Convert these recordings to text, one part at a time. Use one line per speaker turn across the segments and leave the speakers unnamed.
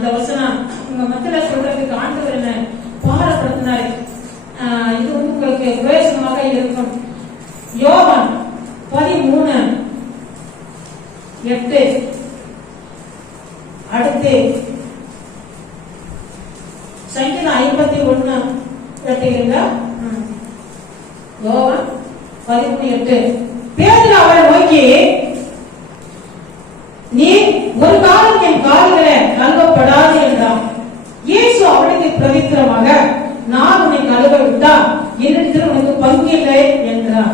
அந்த வசனம் உங்க மத்தியில சொல்றதுக்கு ஆண்டவர் என்ன பாரப்படுத்தினாரு. ஆஹ், இது வந்து உங்களுக்கு உபயோகமாக இருக்கும். யோகன் பதிமூணு எட்டு அடுத்து சங்கீதம் ஐம்பத்தி ஒண்ணு கேட்டீங்களா ம். பதிமூணு எட்டு. பேரில் அவரை நோக்கி பவித்திரமாக நான் உன்னை கழுவ விட்டா என்னிடத்தில் உனக்கு பங்கு இல்லை என்றார்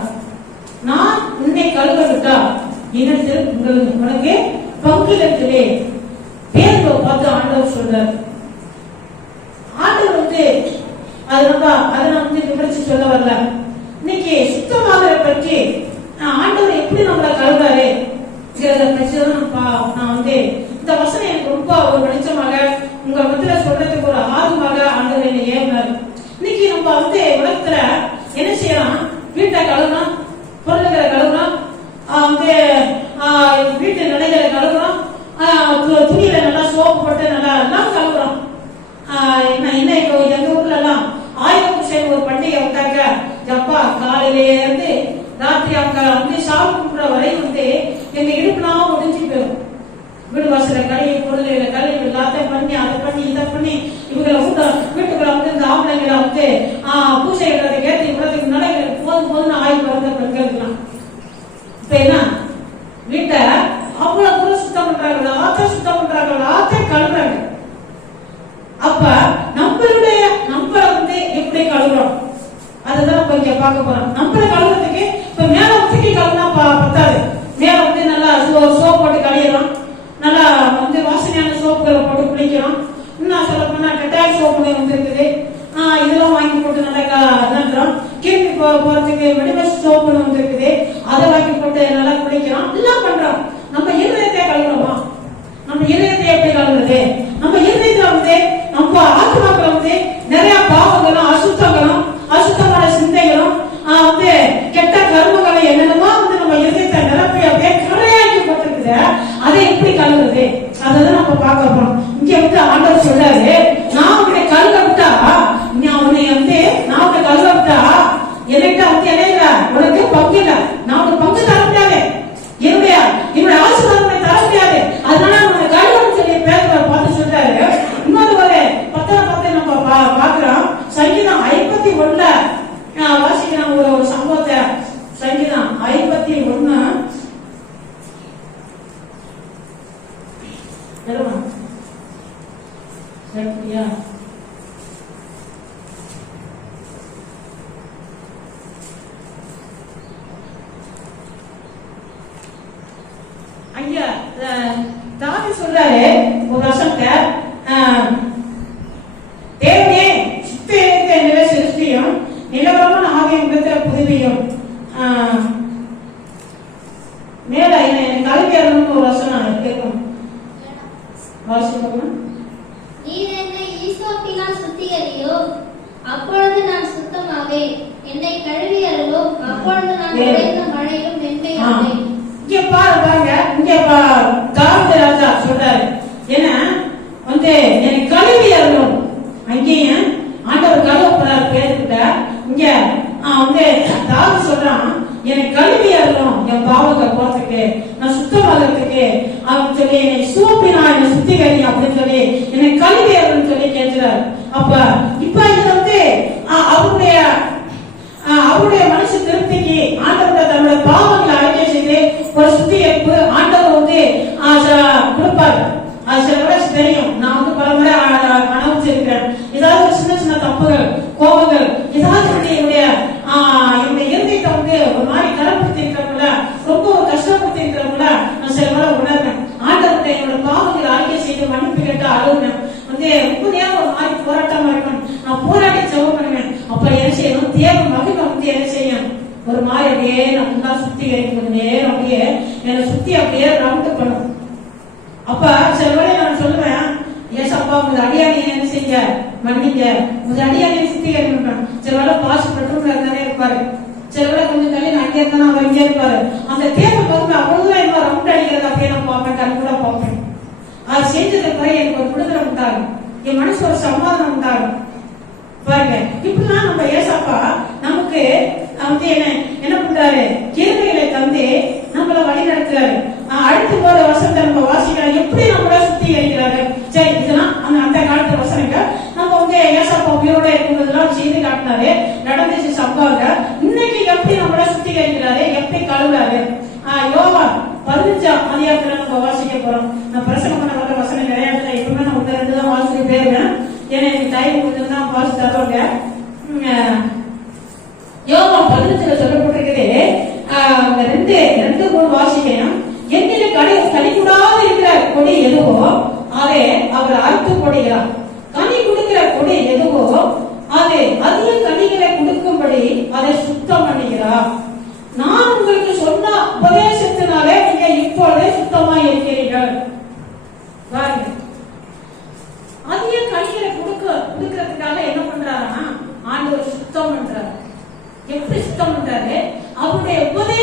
நான் உன்னை கழுவ விட்டா என்னிடத்தில் உங்களுக்கு உனக்கு பங்கு இல்லை பேதுருவை பார்த்து ஆண்டவர் சொல்றார். ஆண்டவர் வந்து அது நம்ம அதை நான் வந்து விவரிச்சு சொல்ல வரல. இன்னைக்கு சுத்தமாகற பற்றி ஆண்டவர் எப்படி நம்மளை கழுவாரு பற்றி நான் வந்து இந்த வசனம் எனக்கு ரொம்ப ஒரு வெளிச்சமாக உங்க மத்தியில சொல்றதுக்கு ஒரு ஆர்வமாக ஆண்டவர் என்னை ஏறினார் இன்னைக்கு நம்ம வந்து உலகத்துல என்ன செய்யலாம்? வீட்டை கழுவலாம் பொருள்களை கழுவலாம் வந்து வீட்டு நிலைகளை கழுவுறோம் துணியில நல்லா சோப்பு போட்டு நல்லா எல்லாம் கழுவுறோம் என்ன என்ன இப்போ எங்க ஊர்ல எல்லாம் ஆயிரம் பூசை ஒரு பண்டிகை விட்டாக்க எப்பா காலையிலேயே இருந்து ராத்திரி அக்கா வந்து சாப்பிடுற வரை வந்து சில கலையை பொருள் பொருள்களை கலை எல்லாத்தையும் பண்ணி அதை பண்ணி இதை பண்ணி இவங்களை வந்து வீட்டுக்குள்ள வந்து இந்த ஆம்பளைங்களை வந்து ஆஹ் பூஜை இடத்தை ஏற்றி விடுறதுக்கு முன்னாடி எங்களுக்கு போதும் போதும் ஆயுள் பிறந்த பெண்களுக்குலாம் இப்ப என்ன? வீட்டை அவ்வளவு தூரம் சுத்தம் பண்றாங்க ஆத்த சுத்தம் பண்றாங்க ஆத்த கழுவுறாங்க. அப்ப நம்மளுடைய நம்மளை வந்து எப்படி கழுவுறோம்? அதுதான் இப்ப இங்க பார்க்க போறோம். நம்மளை கழுவுறதுக்கு இப்ப மேல தூக்கி கழுவுனா பத்தாது. மேல வந்து நல்லா சோப் போட்டு கழுவிடலாம் நல்லா வந்து வாசனையான சோப்புகளை போட்டு குளிக்கிறோம். இன்னும் சொல்ல போனா டெட்டால் சோப்பு வந்துருக்குது. இதெல்லாம் வாங்கி போட்டு நல்லா நன்றோம் கிருமி போறதுக்கு மெடிவஸ் சோப்புன்னு வந்துருக்குது. அதை வாங்கி போட்டு நல்லா குளிக்கிறோம். Ya, ya. இங்க பா- ராஜா சொல்றாரு. ஏன்னா வந்து எனக்கு கழுவி அருளும். அங்கேயும் ஆண்டவர் கழுவப்படுறாரு பேருக்கிட்ட இங்க வந்து தாவி சொல்றான் எனக்கு கழுவி அருளும் என் பாவங்கள் போறதுக்கு நான் சுத்தமாகிறதுக்கு. அப்படின்னு சொல்லி என்னை சூப்பினா என்னை சுத்திகரி அப்படின்னு சொல்லி என்னை கழுவி அருள்னு சொல்லி கேட்கிறார். அப்ப இப்ப இது வந்து அவருடைய ஆஹ் அவருடைய மனசு திருப்திக்கு ஆண்டவர் தன்னுடைய பாவம் இருக்கிறவங்களா? நான் சில முறை உணர்றேன். ஆண்டவர்கிட்ட என்னோட பாவங்கள் ஆய்வு செய்து மன்னிப்பு கேட்டு அழுகுனேன். வந்து உண்மையா ஒரு மாதிரி போராட்டமா இருக்கும் நான் போராட்டி செலவு பண்ணுவேன். அப்ப என்ன செய்யணும்? தேவ மகிமை வந்து என்ன செய்யும்? ஒரு மாதிரி அப்படியே நான் முன்னா சுத்தி கிடைக்கும் நேரம் அப்படியே என்னை சுத்தி அப்படியே ரவுண்ட் பண்ணும். அப்ப சில முறை நான் சொல்லுவேன் ஏசப்பா உங்க அடியாணி என்ன செஞ்ச மன்னிங்க. உங்க அடியாணி சுத்தி கிடைக்கணும் சில வேலை பாஸ் பெட்ரோல் தானே இருப்பாரு. சில வேலை கொஞ்சம் தள்ளி நான் அங்கே இருந்தா அவர் இங்கே இருப்பாரு. அந்த தேவை செஞ்சதுக்கு எனக்கு ஒரு விடுதலை உண்டாகும். என் மனசு ஒரு சமாதானம் உண்டாகும். பாருங்க இப்படிலாம் நம்ம ஏசப்பா நமக்கு வந்து என்ன என்ன பண்றாரு? கேள்விகளை தந்து நம்மள வழி நடத்துறாரு. அடுத்து போற வருஷத்தை நம்ம வாசிக்கலாம். எப்படி நம்மள சுத்திகரிக்கிறாரு? சரி இதெல்லாம் அந்த அந்த காலத்து வசனங்க நம்ம வந்து ஏசப்பா உயிரோட இருக்கும்போதெல்லாம் செய்து காட்டினாரு. நடந்துச்சு சம்பவம் இன்னைக்கு எப்படி நம்மள சுத்திகரிக்கிறாரு? எப்படி கழுவுறாரு? யோகா பதினஞ்சாம் அதிகாரத்துல நம்ம வாசிக்க போறோம். நான் பிரசங்கம் எனக்கு டைம் கொஞ்சம் தான் பாஸ் தருவாங்க யோகா பதினஞ்சுல சொல்லப்பட்டிருக்கிறதே அந்த ரெண்டு ரெண்டு மூணு வாசிக்கையும் எங்களை கடை கனிக்கூடாது இருக்கிற கொடி எதுவோ அதை அவர் அறுத்து கொடைகிறார் கனி கொடுக்கிற கொடி எதுவோ அது அதிக கனிகளை கொடுக்கும்படி அதை சுத்தம் பண்ணுகிறார். நான் உங்களுக்கு சொன்ன உபதேசத்தினாலே நீங்க இப்பொழுது சுத்தமா இருக்கிறீர்கள் எப்படி சுத்தம் பண்றாரு? அவருடைய உபதே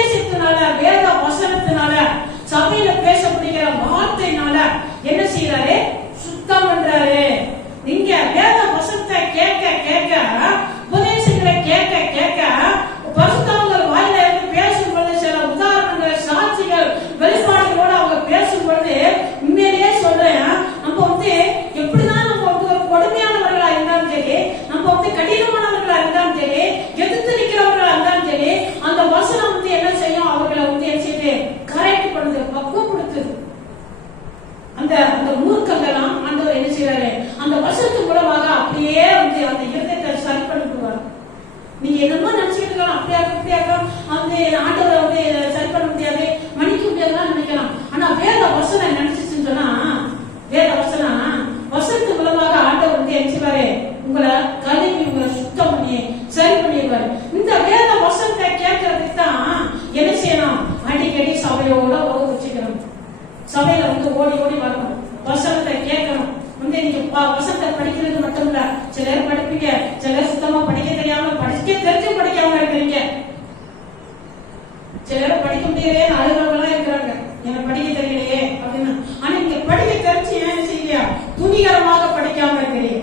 சில இடம் படிக்க முடியலையே அழுகிறவங்களாம் இருக்கிறாங்க. எனக்கு படிக்க தெரியலையே அப்படின்னு ஆனா இங்க படிக்க தெரிஞ்சு ஏன் செய்யலையா துணிகரமாக படிக்காம இருக்கிறீங்க.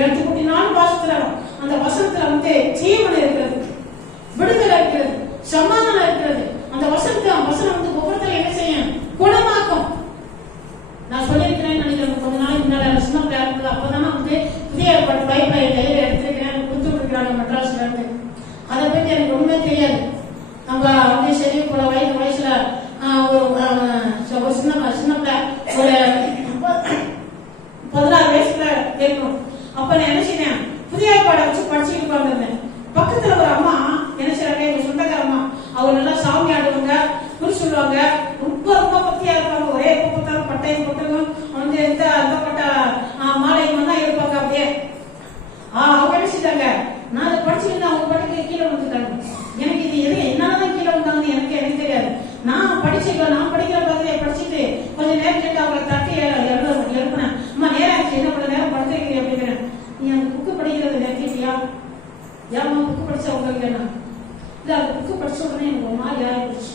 எழுத்துக்குட்டி நாலு வாசத்துல அந்த வசனத்துல வந்து ஜீவன் இருக்கிறது விடுதலை இருக்கிறது சமாதானம் இருக்கிறது. அந்த வசனத்தை வசனம் வந்து ஒவ்வொருத்தரும் என்ன செய்யும்? குணமாக்கும். நான் சொல்லியிருக்கிறேன் நினைக்கிறேன். கொஞ்ச நாள் முன்னாடி ரசனம் பேருந்து அப்பதானே வந்து புதிய பைபிளை கையில் எடுத்துருக்கிறேன். கொடுத்து விட்டுருக்கிறாங்க மெட்ராஸ்ல இருந்து. அதை பத்தி எனக்கு ரொம்ப தெரியாது. हो गया ना जब उसको परसों बने वो माँ आए कुछ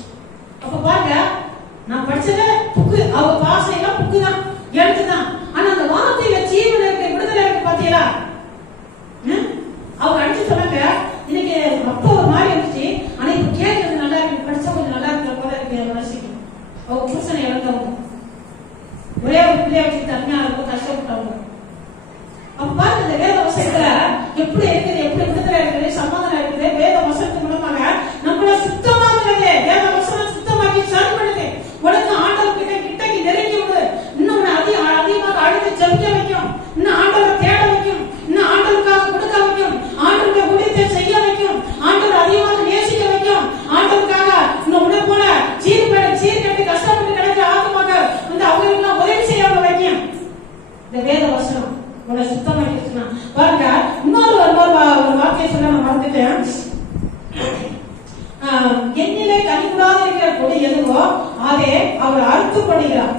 அதை அவர் அறுத்து பண்ணுகிறார்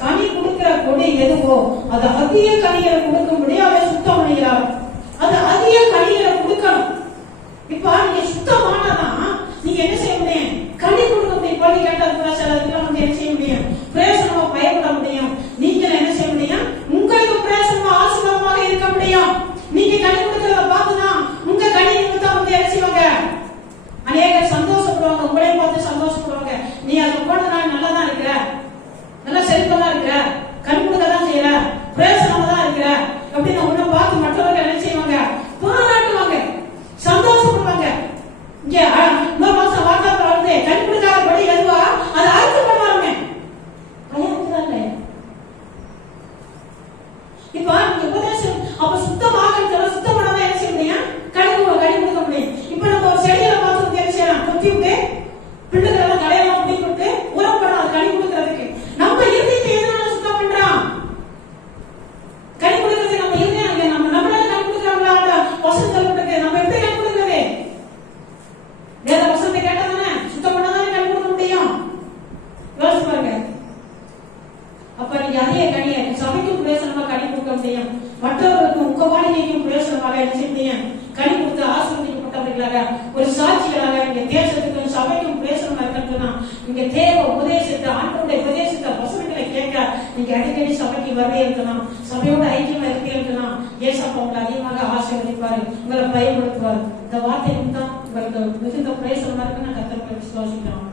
கனி கொடுக்கிற கொடி எதுவோ அது அதிக கனிகளை கொடுக்கும்படி அவர் சுத்தம் பண்ணுகிறார் அது அதிக கனிகளை கொடுக்கணும். இப்ப நீங்க சுத்தமானதான் நீங்க என்ன செய்ய முடியும்? கனி கொடுக்க முடியும் பள்ளி கேட்டது ஆவியானவர்களாக சிந்திய கனி கொடுத்து ஆசிரியப்பட்டவர்களாக ஒரு சாட்சிகளாக இங்க தேசத்துக்கும் சபைக்கும் பேசணும் இருக்கிறதுனா இங்க தேவ உபதேசத்தை ஆண்டோட உபதேசத்தை வசனங்களை கேட்க நீங்க அடிக்கடி சபைக்கு வரவே இருக்கலாம் சபையோட ஐக்கியம் இருக்கே இருக்கணும் ஏசப்பா உங்களை அதிகமாக ஆசீர்வதிப்பாரு உங்களை பயன்படுத்துவார் இந்த வார்த்தையும் தான் உங்களுக்கு மிகுந்த பிரேசமா இருக்குன்னு கத்திர விசுவாசிக்கிறோம்